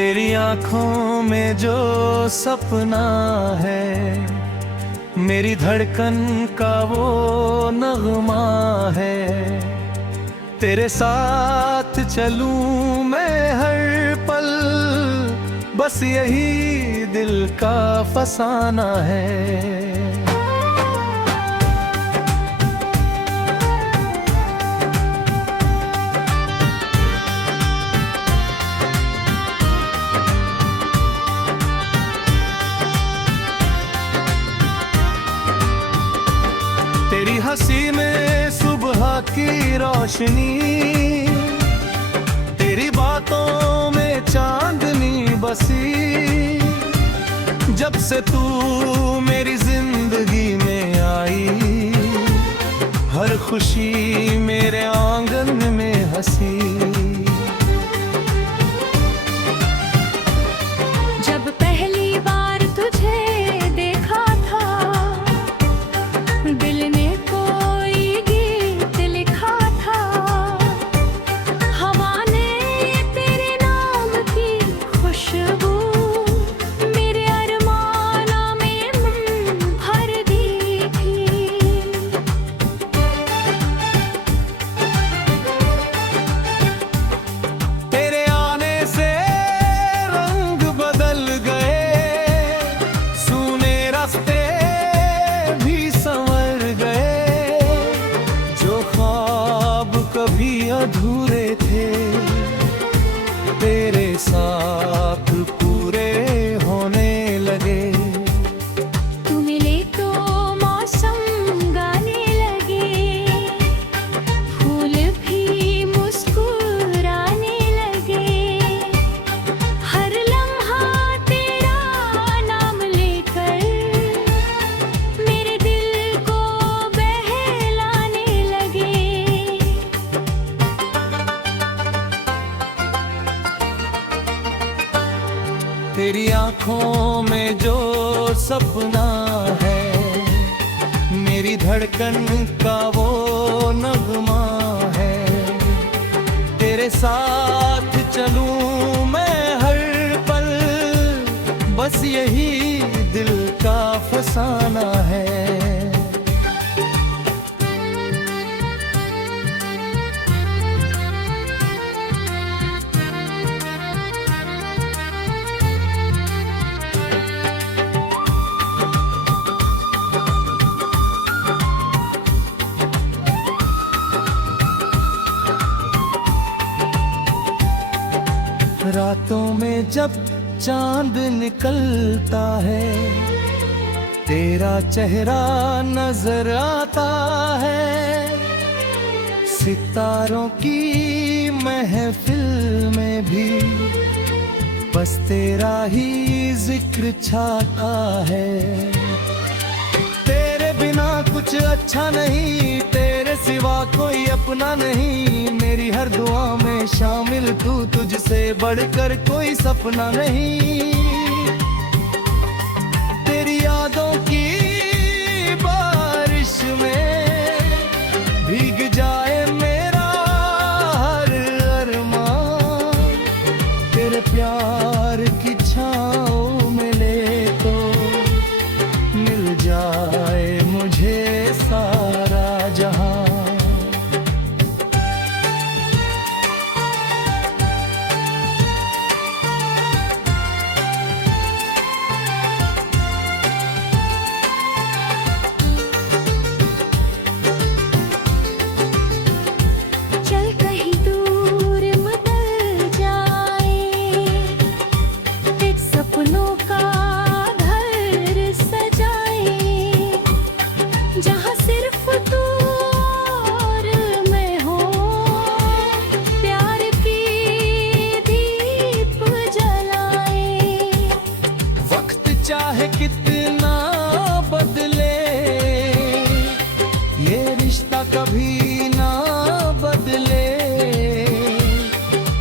तेरी आंखों में जो सपना है, मेरी धड़कन का वो नगमा है। तेरे साथ चलूं मैं हर पल, बस यही दिल का फसाना है। तेरी हंसी में सुबह की रोशनी, तेरी बातों में चांदनी बसी। जब से तू मेरी जिंदगी में आई, हर खुशी मेरे आंगन में हंसी। जब पहली बार तुझे देखा था, दिल ने कोई गीत लिखा था। हवा ने तेरे नाम की खुशबू मेरे अरमानों में भर दी थी। तेरे आने से रंग बदल गए, सूने रास्ते भी संवर गए। जो ख्वाब कभी अधूरे थे, तेरे साथ पूरे होने लगे। तू मिले तो मौसम गाने लगे, फूल भी मुस्कुराने लगे। हर लम्हा तेरा नाम लेकर मेरे दिल को बहलाने लगे। तेरी आंखों में जो सपना है, मेरी धड़कन का वो नगमा है। तेरे साथ चलूं मैं हर पल, बस यही दिल का फसाना है। रातों में जब चांद निकलता है, तेरा चेहरा नजर आता है। सितारों की महफिल में भी बस तेरा ही जिक्र छाता है। तेरे बिना कुछ अच्छा नहीं, तेरे सिवा कोई अपना नहीं। मेरी हर दुआ में शामिल तू, तुझसे बढ़कर कोई सपना नहीं। तेरी यादों की बारिश में भीग जाए मेरा हर अरमान। तेरे प्यार की छाँव में ले तो मिल जाए मुझे सारा जहां। चल कहीं दूर बदल जाए, एक सपनों का घर सजाए। जहाँ सिर्फ तू और मैं हो, प्यार की दीप जलाए। वक्त चाहे कितना बदले, ये रिश्ता कभी ना बदले।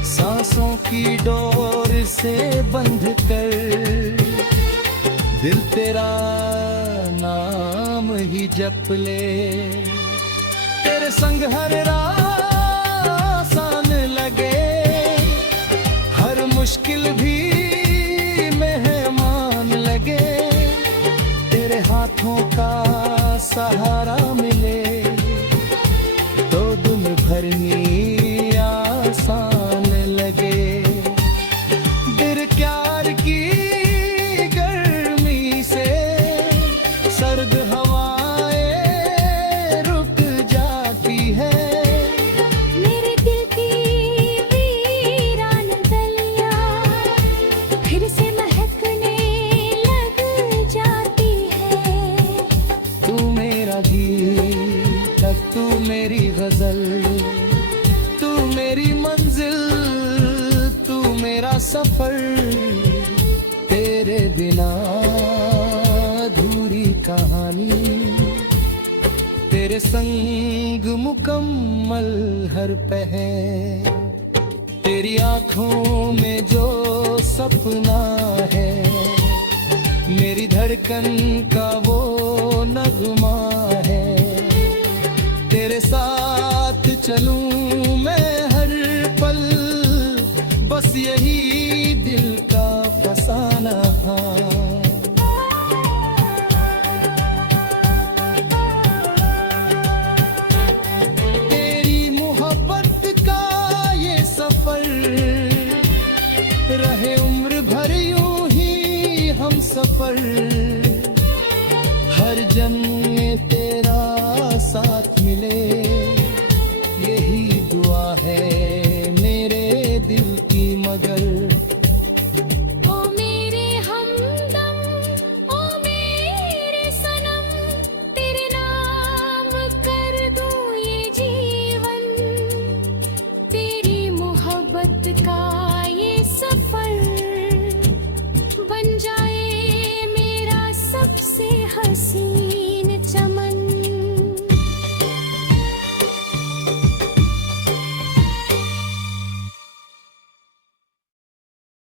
सांसों की डोर से बंध कर दिल तेरा नाम ही जप ले। तेरे संग हर रात आसान लगे, हर मुश्किल भी मेहमान लगे, तेरे हाथों का सहारा मिले तो दिन भरनी आसान लगे। प्यार की गर्मी से सर्द हवाएं रुक जाती है, मेरे दिल की वीरान गलियां फिर से महकने लग जाती है। तू मेरा गीत, तू मेरी गजल, तू मेरी मंजिल, तू मेरा सफर, तेरे बिना अधूरी कहानी, तेरे संग मुकम्मल हर पहर। तेरी आंखों में जो सपना है, मेरी धड़कन का वो नगमा है। तेरे साथ चलूं मैं हर पल, बस यही दिल का फसाना। तेरी मोहब्बत का ये सफर रहे उम्र भर यूं ही हम सफर, हर जन्म में तेरा साथ मिले, यही दुआ है मेरे दिल की मगर। ओ मेरे हमदम, ओ मेरे सनम, तेरे नाम कर दूं ये जीवन, तेरी मोहब्बत का ये सफर बन जाए मेरा सबसे हसीन